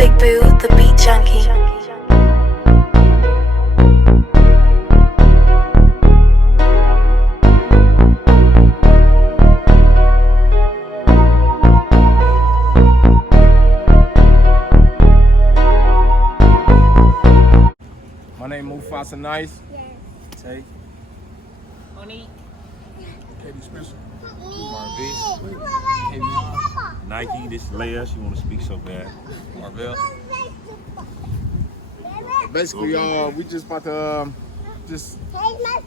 Big Boo, the beat junkie. My name is Mufasa Nice. Tay. Monique. Katie Spencer. Marvis. Nike, this is Leia. She want to speak so bad. Marvell. Basically, we just about to just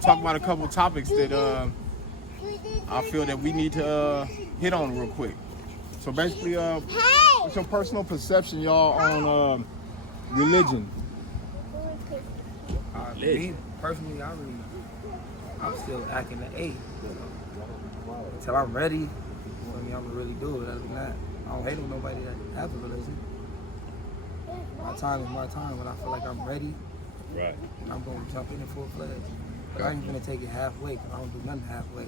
talk about a couple topics that I feel that we need to hit on real quick. So basically, what's your personal perception, y'all, on religion? Me personally, I'm still acting the A. Until I'm ready, you know what I mean, I'm gonna really do it. Other than that, I don't hate on nobody that has a religion. My time is my time. When I feel like I'm ready, Right. I'm gonna jump in it full-fledged. But I ain't gonna take it halfway, because I don't do nothing halfway.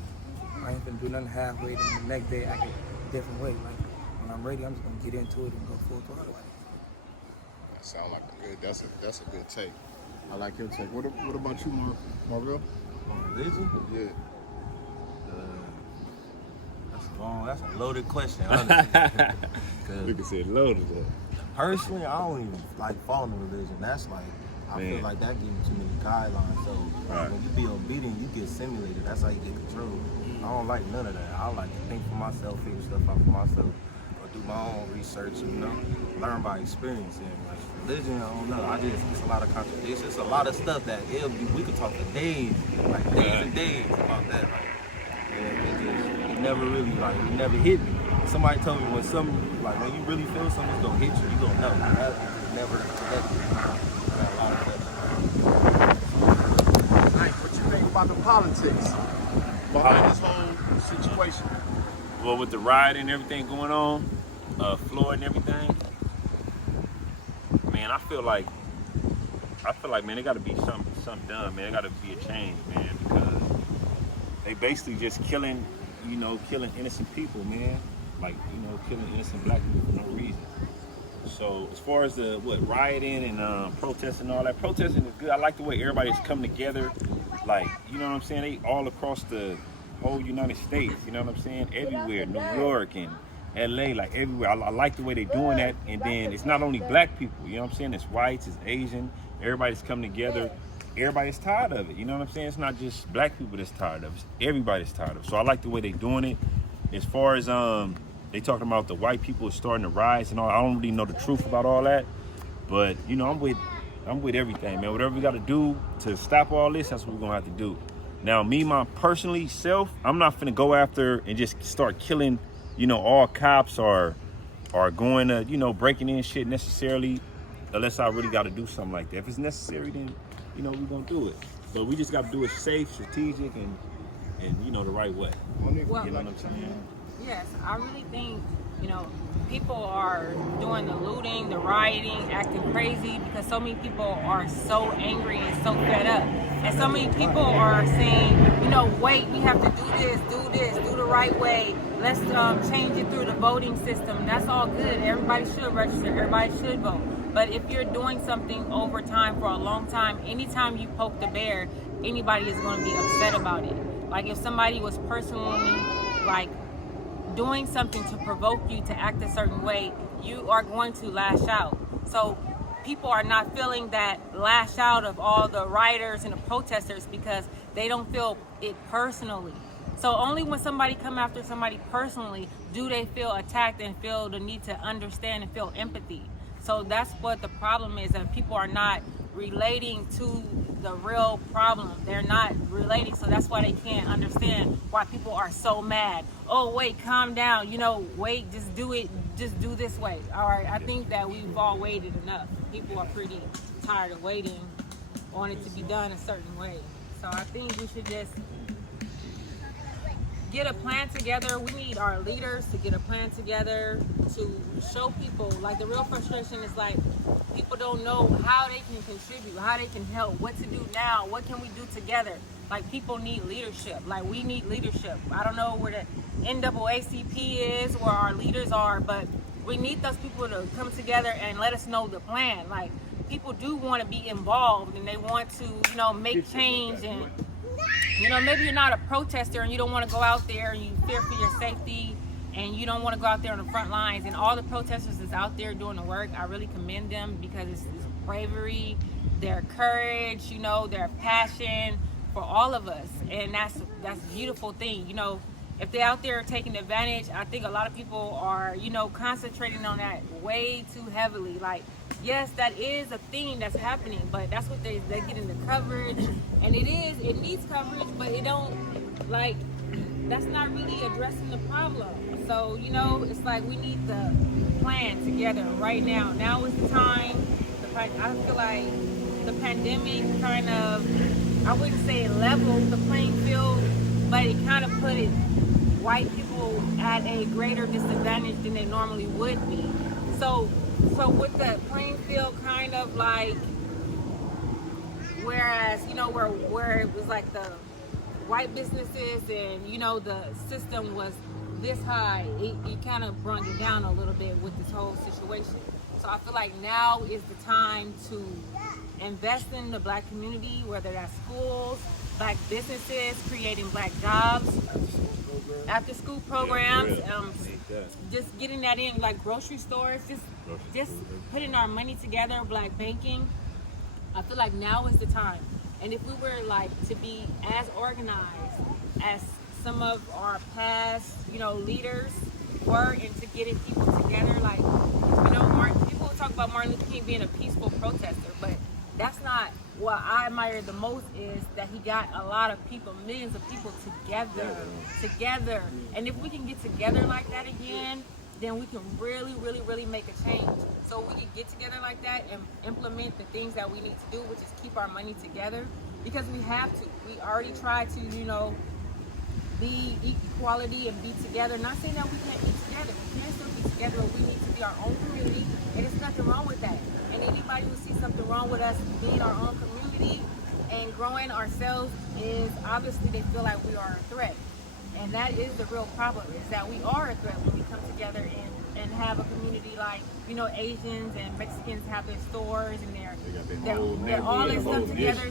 I ain't gonna do nothing halfway, then the next day act a different way. Like, when I'm ready, I'm just gonna get into it and go full throttle. That sound like a good. That's a good take. I like your take. What about you, Marvell? Religion? Yeah. That's a loaded question, honestly. Look at said loaded up. Personally, I don't even like following religion. That's like, I feel like that gives you too many guidelines. So when you be obedient, you get simulated. That's how you get control. I don't like none of that. I like to think for myself, figure stuff out for myself, or do my own research, learn by experience. And like religion, I don't know. It's a lot of contradictions. It's a lot of stuff that we could talk for days, like days and days about that. Like, it never really, it never hit me. Somebody told me when you really feel something's gonna hit you, you gonna know. That never connected. What you think about the politics behind this whole situation? Well, with the riot and everything going on, Floyd and everything, man, I feel like, man, there got to be something done, man. There got to be a change, man, because they basically just killing innocent people, man. Like, killing innocent black people for no reason. So as far as the rioting and protesting and all that, protesting is good. I like the way everybody's coming together. Like, you know what I'm saying? They all across the whole United States, you know what I'm saying? Everywhere, New York and LA, like everywhere. I like the way they're doing that. And then it's not only black people, you know what I'm saying? It's whites, it's Asian. Everybody's coming together. Everybody's tired of it, you know what I'm saying? It's not just black people that's tired of it. Everybody's tired of it. So I like the way they're doing it. As far as they talking about the white people starting to rise and all, I don't really know the truth about all that. But I'm with everything, man. Whatever we got to do to stop all this, that's what we're gonna have to do. Now, my personally self, I'm not finna go after and just start killing, all cops or going to, breaking in shit necessarily, unless I really got to do something like that. If it's necessary, then, we're gonna do it. But we just got to do it safe, strategic, and the right way. Well, you know what I'm saying? Yes, I really think, people are doing the looting, the rioting, acting crazy because so many people are so angry and so fed up. And so many people are saying, wait, we have to do the right way. Let's change it through the voting system. That's all good. Everybody should register. Everybody should vote. But if you're doing something over time for a long time, anytime you poke the bear, anybody is going to be upset about it. Like if somebody was personally doing something to provoke you to act a certain way, you are going to lash out. So people are not feeling that lash out of all the rioters and the protesters because they don't feel it personally. So only when somebody come after somebody personally do they feel attacked and feel the need to understand and feel empathy. So that's what the problem is, that people are not relating to the real problem. They're not relating, so that's why they can't understand why people are so mad. Oh, wait, calm down. Wait, just do it. Just do this way. All right, I think that we've all waited enough. People are pretty tired of waiting on it to be done a certain way. So I think we should just get a plan together. We need our leaders to get a plan together to show people, the real frustration is people don't know how they can contribute, how they can help, what to do now, what can we do together. People need leadership. We need leadership. I don't know where the NAACP is, where our leaders are, but we need those people to come together and let us know the plan. Like, people do want to be involved and they want to, you know, make change. And, you know, maybe you're not a protester and you don't want to go out there and you fear for your safety and you don't want to go out there on the front lines. And all the protesters that's out there doing the work, I really commend them because it's bravery, their courage, you know, their passion for all of us. And that's a beautiful thing. You know, if they're out there taking advantage, I think a lot of people are, you know, concentrating on that way too heavily. Like, yes, that is a thing that's happening, but that's what they're getting the coverage, and it needs coverage, but it don't, like, that's not really addressing the problem. So, you know, it's like we need the plan together right now. Now is the time. I feel like the pandemic kind of, I wouldn't say it leveled the playing field, but it kind of put white people at a greater disadvantage than they normally would be. So with the playing field kind of like, whereas, you know, where it was like the white businesses and, you know, the system was this high, it kind of brought it down a little bit with this whole situation. So I feel like now is the time to invest in the black community, whether that's schools, black businesses, creating black jobs, after school programs, just getting that in, like grocery stores, just putting our money together, black banking. I feel like now is the time. And if we were like to be as organized as some of our past, you know, leaders were into getting people together, like, you know, people talk about Martin Luther King being a peaceful protester, but that's not what I admire the most, is that he got a lot of people, millions of people together. And if we can get together like that again, then we can really make a change. So we can get together like that and implement the things that we need to do, which is keep our money together, because we have to. We already tried to, you know, be equality and be together. Not saying that we can't be together. We can still be together, but we need to be our own community, and there's nothing wrong with that. And anybody who sees something wrong with us being our own community and growing ourselves, is obviously they feel like we are a threat. And that is the real problem, is that we are a threat when we come together and have a community like, you know, Asians and Mexicans have their stores and they're all their stuff together.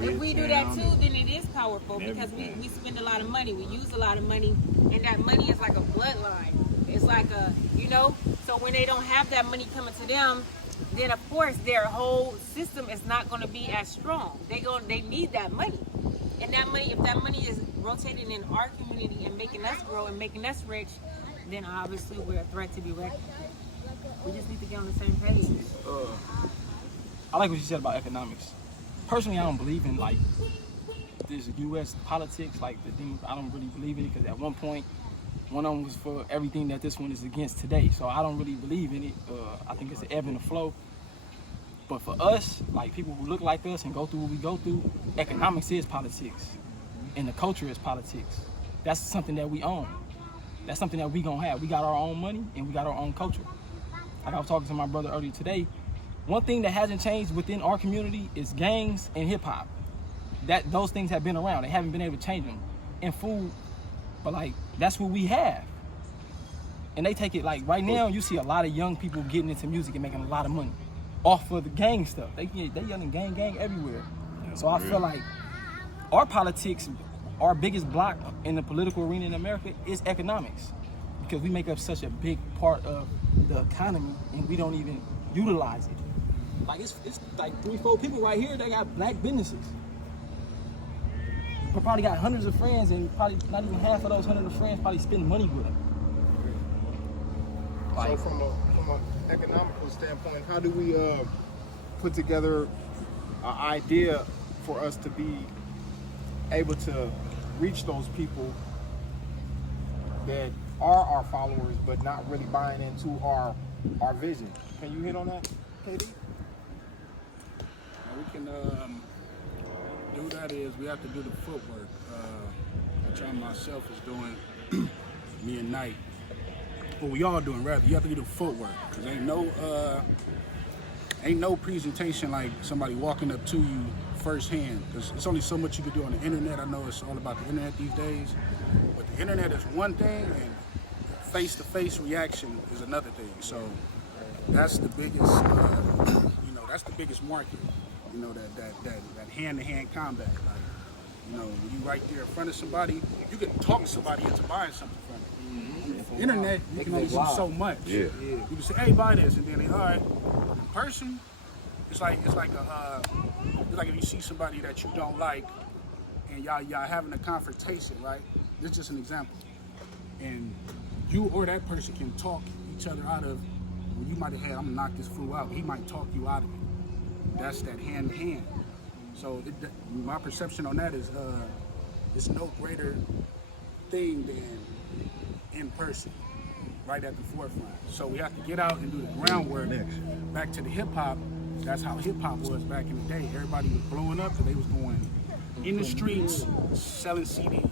If we do that too, then it is powerful, because we spend a lot of money, we use a lot of money, and that money is like a bloodline. It's like a, you know, so when they don't have that money coming to them, then of course their whole system is not going to be as strong. They need that money. And that money, if that money is rotating in our community and making us grow and making us rich, then obviously we're a threat to be reckoned with. We just need to get on the same page. I like what you said about economics. Personally, I don't believe in like this U.S. politics, like the thing. I don't really believe in it, because at one point, one of them was for everything that this one is against today. So I don't really believe in it. I think it's an ebb and a flow. But for us, like people who look like us and go through what we go through, economics is politics, and the culture is politics. That's something that we own. That's something that we gonna have. We got our own money and we got our own culture. Like I was talking to my brother earlier today, one thing that hasn't changed within our community is gangs and hip hop. Those things have been around. They haven't been able to change them. And food, but like that's what we have. And they take it like right now. You see a lot of young people getting into music and making a lot of money off of the gang stuff. They yelling gang everywhere. So I feel like our politics, our biggest block in the political arena in America is economics, because we make up such a big part of the economy and we don't even utilize it. Like it's like 3-4 people right here that got black businesses, but probably got hundreds of friends, and probably not even half of those hundreds of friends probably spend money with them. So from an economical standpoint, how do we put together an idea for us to be able to reach those people that are our followers but not really buying into our vision? Can you hit on that, KD? We can do that is we have to do the footwork, which I myself is doing, me and Knight. What we all doing, rather, you have to do the footwork, because ain't no presentation like somebody walking up to you firsthand, because it's only so much you can do on the internet. I know it's all about the internet these days, but the internet is one thing and face-to-face reaction is another thing. So that's the biggest, that's the biggest market. That hand-to-hand combat. Like, when you right there in front of somebody, you can talk somebody into buying something from it. On the internet, you can only do so much. Yeah. You can say, "Hey, buy this," and then all right. In person, it's like if you see somebody that you don't like, and y'all having a confrontation, right? This is just an example. And you or that person can talk each other out of, well, you might have had, I'm gonna knock this fool out. He might talk you out of it. That's that hand to hand. So my perception on that is, it's no greater thing than in person, right at the forefront. So we have to get out and do the groundwork. Back to the hip hop. That's how hip hop was back in the day. Everybody was blowing up, so they was going in the streets selling CDs.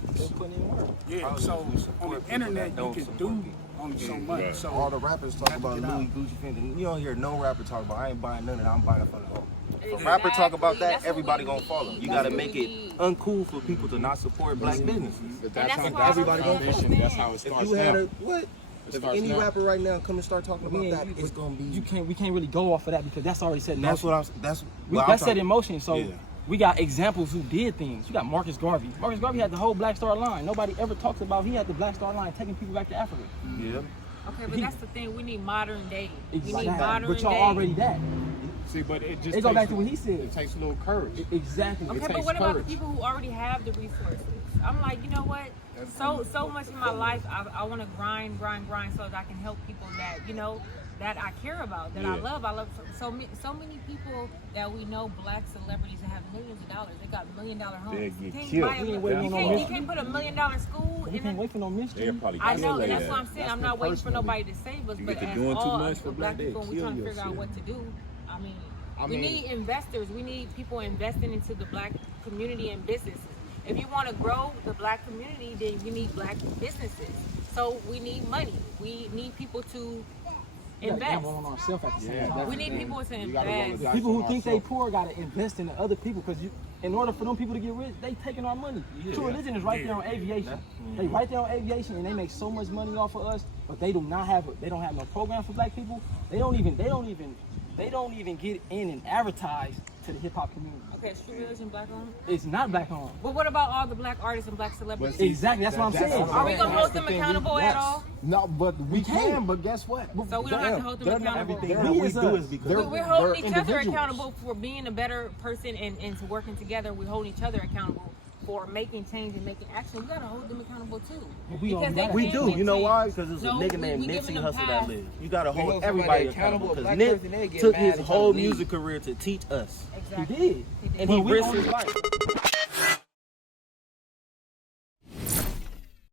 Yeah, so on the internet you can do only so much. So all the rappers talk about Louis Gucci Fenty. You don't hear no rapper talk about, I ain't buying none of that, I'm buying it for the home. If a rapper talk about that, everybody gonna follow. You gotta make it uncool for people to not support black businesses. That's how everybody gonna listen. That's how it starts. If you had now. if any rapper right now come and start talking about that, it's gonna be. We can't really go off of that because that's already set in motion. That's set in motion. So we got examples who did things. You got Marcus Garvey. Marcus Garvey had the whole Black Star Line. Nobody ever talks about he had the Black Star Line taking people back to Africa. Yeah. Okay, but that's the thing. We need modern day. Exactly. We need modern but y'all day. already that. See, but it just It go back to what he said. It takes a little courage. Exactly. Okay, but what about the people who already have the resources? I'm like, you know what? So much in my life, I want to grind so that I can help people that, that I care about, that I love. I love so many people that we know, black celebrities that have millions of dollars. They got $1 million homes. They You get can't killed. buy you can't put $1 million school We in can't wait for no mystery. They'll probably I know, kill and their that's what I'm ass. saying. I'm not waiting for nobody to save us, You but get to as doing too all much for black black, people, they we're trying to kill figure out yourself. what to do. We need investors. We need people investing into the black community and businesses. If you want to grow the black community, then you need black businesses. So we need money. We need people to invest. Gamble on ourselves at the same time. We need people to You gotta roll the invest. dice People who on think they ourselves. poor gotta invest in the other people because in order for them people to get rich, they taking our money. True Religion is right there on aviation. They right there on aviation and they make so much money off of us, but they don't have no program for black people. They don't even get in and advertise to the hip hop community. Okay, is True Religion black owned? It's not black owned. But what about all the black artists and black celebrities? Exactly, that's what I'm saying. Are we gonna hold them accountable at all? No, but we can. But guess what? So we don't have to hold them accountable. Everything that we do is because We're holding each other individuals. accountable for being a better person and to working together. We hold each other accountable for making change and making action. We gotta hold them accountable too. We Because they we can do. get You know change. why? Because there's a No, nigga named we giving Nipsey them Hussle that pass. lives. You gotta hold hold somebody everybody accountable, accountable a because black Nip person, they get took mad his and whole try to leave. music career to teach us. Exactly. He did. He did. And he When we risked own his it- life.